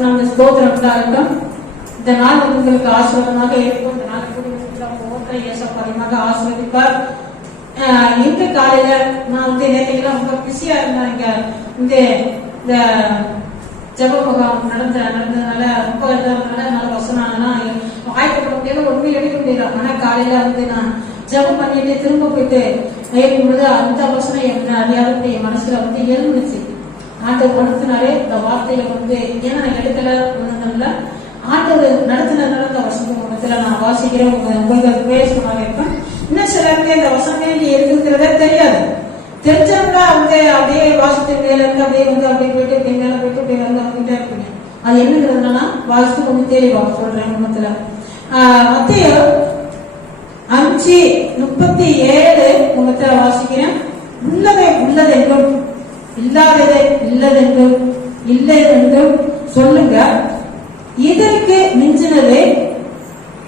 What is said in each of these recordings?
கர்த்தரை பரிசுத்த தான் ஸ்தோத்திரம் உண்டாகட்டும் இந்த நாள் வந்து உங்களுக்கு ஆசீர்வாதமாக இருக்கும். இந்த நாள் கூடி ஒவ்வொருத்தரை ஏசப்பா அதிகமாக ஆசீர்வதிப்பார். இன்று காலையில நான் வந்து நேற்றைக்கெல்லாம் ரொம்ப பிஸியா இருந்தேன். இங்க இந்த இந்த ஜப முகாம் நடந்த நடந்ததுனால ரொம்ப இருந்ததுனால நல்ல வசனாலாம் ஆயத்தப்பட முடியல ஒன்றும் எடுக்க முடியல. ஆனா காலையில வந்து நான் ஜபம் பண்ணிட்டு திரும்ப போயிட்டு ஏற்கும் பொழுது அந்த வசனம் என்ன அறியாத என் மனசுல வந்து எழுந்துச்சு. ஆண்டவர் நடத்தினாரே இந்த வார்த்தையில வந்து ஏன்னா நான் எடுக்கல ஒண்ணுல ஆண்டவர் நடத்தினதுனால இந்த வசந்த உலகத்துல நான் வாசிக்கிறேன் உங்க உங்களுக்கு பேசமாக இருப்பேன் இன்னும் சிலருக்கு இந்த வசனமே நீ இருக்குங்கிறதே தெரியாது. தெரிஞ்சவங்களா வந்து அப்படியே வாசித்து மேல இருந்து அப்படியே வந்து அப்படியே போயிட்டு இப்படி மேல போயிட்டு இப்படி வந்து அப்படின்ட்டு இருப்பீங்க. அது என்னங்கிறதுனா வாசித்து கொஞ்சம் தெளிவாக சொல்றேன் குடும்பத்துல மத்திய அஞ்சு முப்பத்தி ஏழு உங்கத்துல வாசிக்கிறேன். உள்ளதை உள்ளதென்றும் இல்லாததை இல்லதென்றும் இல்லை என்றும் சொல்லுங்க. இதற்கு மிஞ்சினது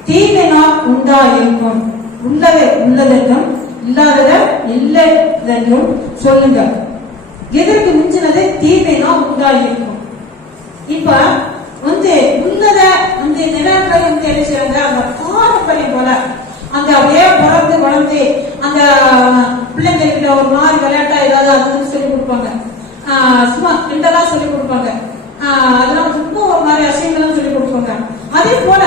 தீவினால் உண்டாயிருக்கும். உள்ளதை உள்ளதென்றும் இல்லாததை இல்லதென்றும் சொல்லுங்க. இதற்கு மிஞ்சினது தீவினால் உண்டாயிருக்கும். இப்ப வந்து உள்ளத வந்து நிலங்களை வந்து என்ன செய்யறாங்க அந்த பாரம்பரியம் போல அந்த அப்படியே பிறந்து வளர்ந்து அந்த பிள்ளைங்கள்கிட்ட ஒரு மாதிரி விளையாட்டா ஏதாவது அது கொடுப்பாங்க. சும்மா கிண்டலா சொல்லி கொடுப்பாங்க. ஆஹ் அதெல்லாம் ரொம்ப ஒரு மாதிரி அசிங்கம்லாம் சொல்லி கொடுப்பாங்க. அதே போல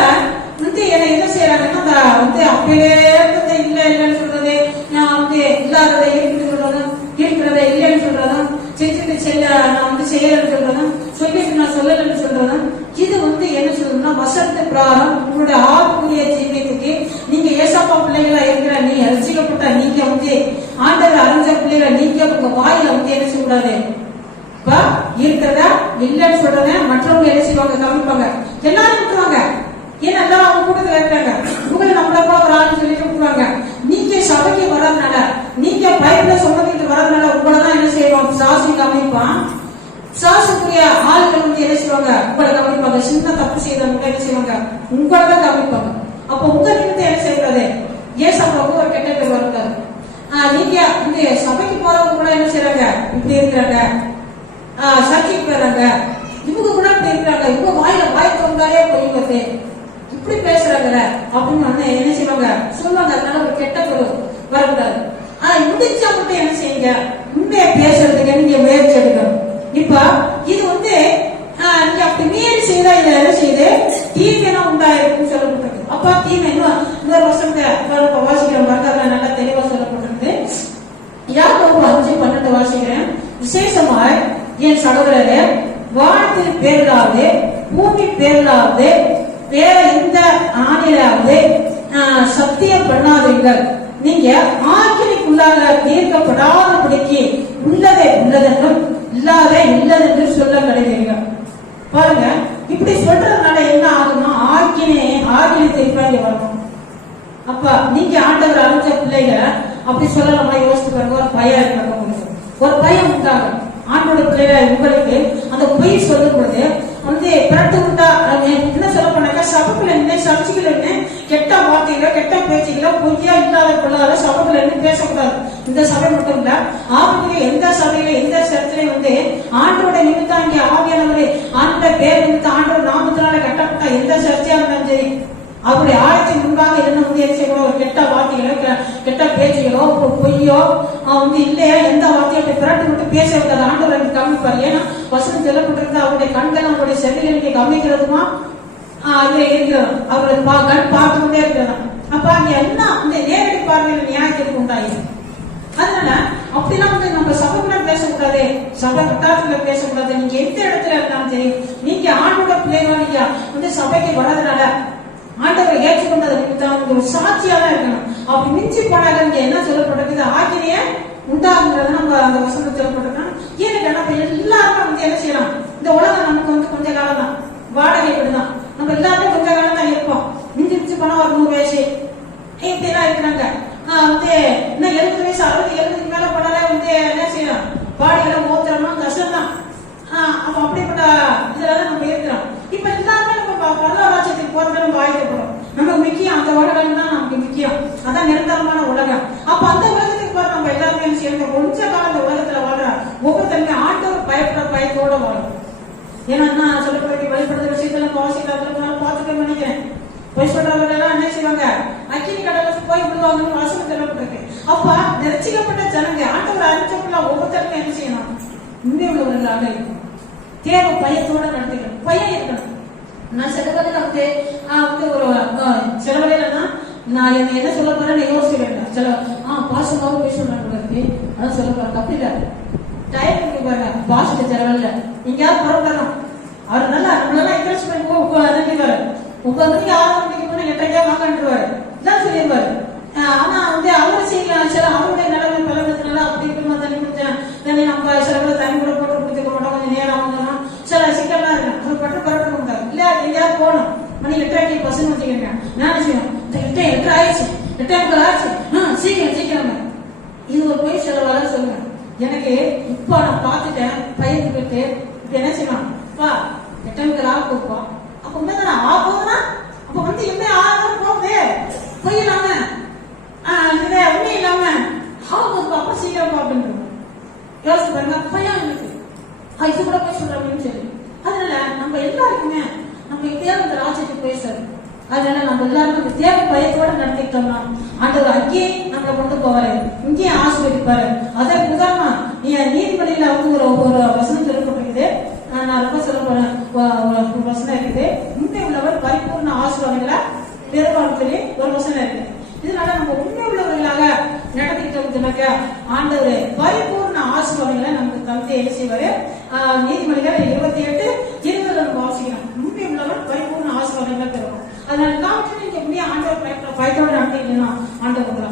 வந்து என்ன என்ன செய்யறாங்கன்னா அந்த வந்து அப்படியே இருந்தது இல்ல இல்லைன்னு சொல்றது நான் வந்து இல்லாததை இருக்குன்னு சொல்றதும் இருக்கிறத இல்லைன்னு சொல்றதும் செஞ்சுட்டு செல்ல நான் வந்து செய்யறேன்னு சொல்றதும் சொல்லிட்டு நான் சொல்லலன்னு சொல்றதும் இது வந்து என்ன சொல்றதுன்னா வசந்த பிராரம் உங்களுடைய ஆத்மீய ஜீவியத்துக்கு நீங்க ஏசப்பா பிள்ளைகளா இருக்கிற நீ ரசிக்கப்பட்ட நீங்க வந்து ஆண்டவர் அறிஞ்ச பிள்ளைகளை நீங்க உங்க வாயில வந்து என்ன செய்யக்கூடாது இப்ப இருக்கிறத இல்லைன்னு சொல்றத மற்றவங்க என்ன செய்வாங்க? கவனிப்பாங்க. எல்லாரும் இருக்கிறாங்க ஏன்னா எல்லாரும் அவங்க கூட்டத்துல இருக்காங்க உங்களை நம்மள கூட ஒரு ஆள் சொல்லி கூப்பிடுவாங்க. நீங்க சபைக்கு வர்றதுனால நீங்க பைப்ல சொன்னதுக்கு வர்றதுனால உங்களை தான் என்ன செய்வாங்க? சாசி கவனிப்பான். சாசுக்குரிய ஆளுகள் வந்து என்ன செய்வாங்க? உங்களை கவனிப்பாங்க. சின்ன தப்பு செய்தவங்க என்ன செய்வாங்க? உங்களை தான் கவனிப்பாங்க. அப்ப உங்க நிமித்தம் என்ன செய்யக்கூடாது ஏசப்பாவுக்கு ஒரு கெட்ட பேர் வரக்கூடாது நீங்க இந்த சபைக்கு போறவங்க கூட என்ன செய்யறாங்க இப்படி இருக்கிறாங்க. சர்ச்சைக்கு போறாங்க இவங்க கூட இப்படி இருக்கிறாங்க. இவங்க வாயில வாய் தோந்தாலே பொய் இப்படி பேசுறாங்க. அப்படின்னு வந்து என்ன செய்வாங்க? சொல்லுவாங்க. அதனால ஒரு கெட்ட பொருள் வரக்கூடாது. ஆனா முடிஞ்சா மட்டும் என்ன செய்யுங்க? உண்மையை பேசுறதுக்கு நீங்க முயற்சி எடுக்கணும் இப்ப இது வந்து நீங்க அப்படி மீறி செய்தா இதை என்ன செய்யுது? தீமையெல்லாம் உண்டாயிருக்குன்னு சொல்லப்பட்டிருக்கு. அப்ப தீமை இன்னும் இன்னொரு வருஷம் வாசிக்கிற வருஷம் நல்லா தெளிவா சொல்லப்பட்டிருக்கு யாக்கோபு அஞ்சு பன்னெண்டு வாசிக்கிறேன். விசேஷமாய் என் சகோதரரே வானத்தின் பேரிலாவது பூமி பேரிலாவது வேற எந்த ஆணையிலாவது சத்தியம் பண்ணாதீர்கள் நீங்க ஆக்கினைக்குள்ளாக தீர்க்கப்படாதபடிக்கு உள்ளதை உள்ளதென்றும் இல்லாத இல்லதென்று சொல்ல கிடைக்கிறீர்கள் பாருங்க இப்படி சொல்றதுனால என்ன ஆகும்னா ஆக்கினை ஆக்கினை திருப்பாங்க வரணும். அப்ப நீங்க ஆண்டவர் அமைச்ச பிள்ளைகளை அப்படி சொல்லலாமா? யோசிச்சு பாருங்க ஒரு பயம் இருக்காங்க ஒரு பையன் உண்டாகும். ஆண்டோட பிள்ளைங்க உங்களுக்கு அந்த பொய் சொல்லும் பொழுது வந்து பிறட்டு உண்டா என்ன சொல்ல போனாக்கா சபைக்குள்ள என்ன சர்ச்சுக்குள்ள என்ன கெட்ட வார்த்தைகளோ கெட்ட பேச்சுகளோ பொய்யா இல்லாத கொள்ளாத சபைக்குள்ள என்ன பேசக்கூடாது. இந்த சபை மட்டும் இல்ல ஆவியில எந்த சபையில எந்த சரத்துல வந்து ஆண்டோட நிமித்தம் இங்க ஆவியானவரே ஆண்டோட பேர் நிமித்தம் ஆண்டோட நாமத்தினால கட்டப்பட்ட எந்த சர்ச்சையா இருந்தாலும் சரி அவருடைய ஆட்சி முன்பாக என்ன வந்து என்ன செய்யணும் ஒரு கெட்ட வார்த்தைகளோ கெ- கெட்ட பேச்சுகளோ பொ- பொய்யோ அவங்க வந்து இல்லையா? எந்த வார்த்தையை அப்படி பிறட்டு மட்டும் பேச விடாது ஆண்டவர் எனக்கு கவனிப்பார். ஏன்னா வசனம் சொல்லப்பட்டிருந்தா அவருடைய கண்கள் அவருடைய செவிகளுக்கு கவனிக்கிறதுமா? இதுல இருக்கிறோம் அவரது பா- கண் பார்த்து கொண்டே இருக்கிறதா அப்ப அங்க என்ன இந்த நேரடி பார்வையில நியாயத்திற்கு உண்டாயிரு அதனால அப்படிலாம் வந்து நம்ம சபைக்குள்ள பேசக்கூடாது. சபை வட்டாரத்துல பேசக்கூடாது. நீங்க எந்த இடத்துல இருந்தாலும் சரி நீங்க ஆண்டோட பிள்ளைங்க நீங்க வந்து சபைக்கு வர்றதுனால ஆண்டவரை ஏற்றுக்கொண்டது நிமித்தம் ஒரு சாட்சியா தான் இருக்கணும். அப்படி மிஞ்சி போனாங்க இங்க என்ன சொல்லப்பட்டிருக்குது ஆக்கிரிய உண்டாகுங்கிறது நம்ம அந்த வசனம் சொல்லப்பட்டிருக்கோம் ஏன்னு நம்ம எல்லாருமே வந்து என்ன செய்யலாம்? இந்த உலகம் நமக்கு வந்து கொஞ்ச காலம் தான் வாடகை இப்படிதான் நம்ம எல்லாருமே கொஞ்ச காலம் தான் இருப்போம். மிஞ்சி மிஞ்சி போனா ஒரு நூறு வயசு இப்படிலாம் இருக்கிறாங்க. வந்து இன்னும் எழுபது வயசு அறுபது எழுபதுக்கு மேல போனாலே வந்து என்ன செய்யலாம்? பாடியெல்லாம் ஓத்துறோம்னா கஷ்டம் தான் அப்ப அப்படிப்பட்ட இதுலதான் நம்ம இருக்கிறோம். இப்ப எல்லாருமே நம்ம ப- பரலோராஜ்யத்துக்கு போறதுல நம்ம ஆயுதப்படும் நமக்கு முக்கியம் அந்த உலகம் தான் நமக்கு முக்கியம். அதான் நிரந்தரமான உலகம். அப்ப அந்த உலகத்துக்கு போற நம்ம எல்லாருமே சேர்ந்து கொஞ்ச காலம் அந்த உலகத்துல வாழ்றோம் ஒவ்வொருத்தருமே ஆண்டவர் பயப்பட பயத்தோட வாழும். ஏன்னா நான் சொல்லப்படுற வழிபடுற விஷயத்துல நம்ம வாசிக்கலாம் பார்த்துக்க நினைக்கிறேன். போய் சொல்றவங்க எல்லாம் என்ன செய்வாங்க? அக்கினி கடல போய் விடுவாங்கன்னு வாசகம் சொல்லப்பட்டிருக்கு அப்ப நெரிச்சிக்கப்பட்ட ஜனங்க ஆண்டவர் அறிஞ்சவங்கள ஒவ்வொருத்தருக்கும் என்ன செய்யணும்? உண்மை உள்ளவர்களாக இருக்கும் தேவ பயத்தோட நடத்திக்கணும். பயம் இருக்கணும். நான் சில பேருக்கு வந்து வந்து ஒரு ஆஹ், சில வேலையிலன்னா நான் என்ன என்ன சொல்ல போறேன்னு வேண்டாம். சில ஆ பாசமாவும் பேசணும்னு அதான் சொல்ல போறேன். தப்பு இல்ல. டைம் இருக்கு பாருங்க. பாஷத்தை செலவில்ல வேலை எங்கேயாவது புறப்படணும் அவர் நல்லா நம்மளெல்லாம் என்கரேஜ் பண்ணி உட்காந்து உட்காந்து நினைக்கிறாரு ஒன்பது மணிக்கு ஆறு மணிக்கு போனா எட்டரைக்கா வாங்கன்றுவாரு இதான் சொல்லிடுவாரு ஆஹ், ஆனா வந்து அவர் செய்யலாம் சில அவருடைய நிலைமை பலவத்தினால அப்படி இப்படி தண்ணி குடிச்சேன் தண்ணி நம்ம சில பேர் தண்ணி கூட போட்டு குடிக்க மாட்டோம் கொஞ்சம் நேரம் ஆகணும் சில சிக்கல்லாம் இருக்கு அது பட்டு பரட்ட முடியாது இல்ல எங்கேயாவது போகணும் மணி எட்டரைக்கு பஸ்ன்னு வச்சுக்கோங்க நான் செய்யணும் எட்டு ஆயிடுச்சு எட்டே ஆச்சு. ஆ சீக்கிரம் சீக்கிரம் இது ஒரு பொய் வர சொல்லுங்க. எனக்கு இப்போ நான் பார்த்துட்டேன் பையன் போயிட்டு இப்போ என்ன செய்யணும் பா எட்டே முக்கால் ஆக போப்பா அப்போ உண்மைதானே ஆக போகுதுன்னா அப்போ வந்து என்ன ஆக போகுது பொய் இல்லாம. உண்மை இல்லாம. ஆக போகுது அப்பா சீக்கிரம் அப்படின்னு யோசிச்சு பாருங்க பையன் எனக்கு இது கூட போய் சொல்றாங்கன்னு சொல்லி. அதனால நம்ம எல்லாருக்குமே நம்ம இப்படியாவது அந்த ராஜ்யத்துக்கு போய் சார் அதனால நம்ம எல்லாருக்கும் அந்த தேவை பயத்தோட நடத்திட்டோம்னா ஆண்டவர் அங்கேயே நம்மளை கொண்டு போவாரு. இங்கேயே ஆசிரியப்பாரு அதற்கு உதாரணமா நீ நீதிபதியில வந்து ஒரு ஒரு வசனம் சொல்லப்பட்டிருக்குது. நான் நான் ரொம்ப சொல்ல போறேன். ஒரு வசனம் இருக்குது. உண்மை உள்ளவர் பரிபூர்ண ஆசிரியர்களை பெருமாள் சொல்லி ஒரு வசனம் இருக்குது. இதனால நம்ம உண்மை உள்ளவர்களாக நடத்திட்டோம்னாக்க ஆண்டவர் பரிபூர்ண ஆசிரியர்களை நமக்கு தந்து என்ன செய்வாரு? ஆஹ் நீதிமொழிகள் இருபத்தி எட்டு அதனால தான் நீங்க எப்படியே ஆண்டவர் பயத்தோட நடத்தீங்கன்னா ஆண்டவர்